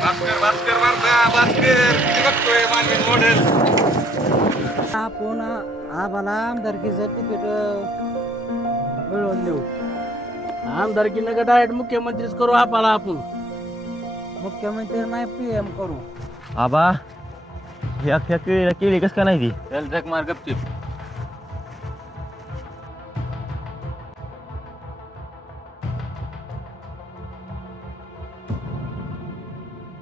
भास्कर भास्कर मारता भास्कर किती बघतोय मानवी मॉडेल. आपण आम्हाला आमदारकीचं तिकीट मिळवून देऊ. आमदारकी नका डायरेक्ट मुख्यमंत्रीच करू आपला आपण. मुख्यमंत्री नाही PM करू. आबा हे अख्ख्या केळीला केळी कस का नाही ती चल जग मार गपचीप.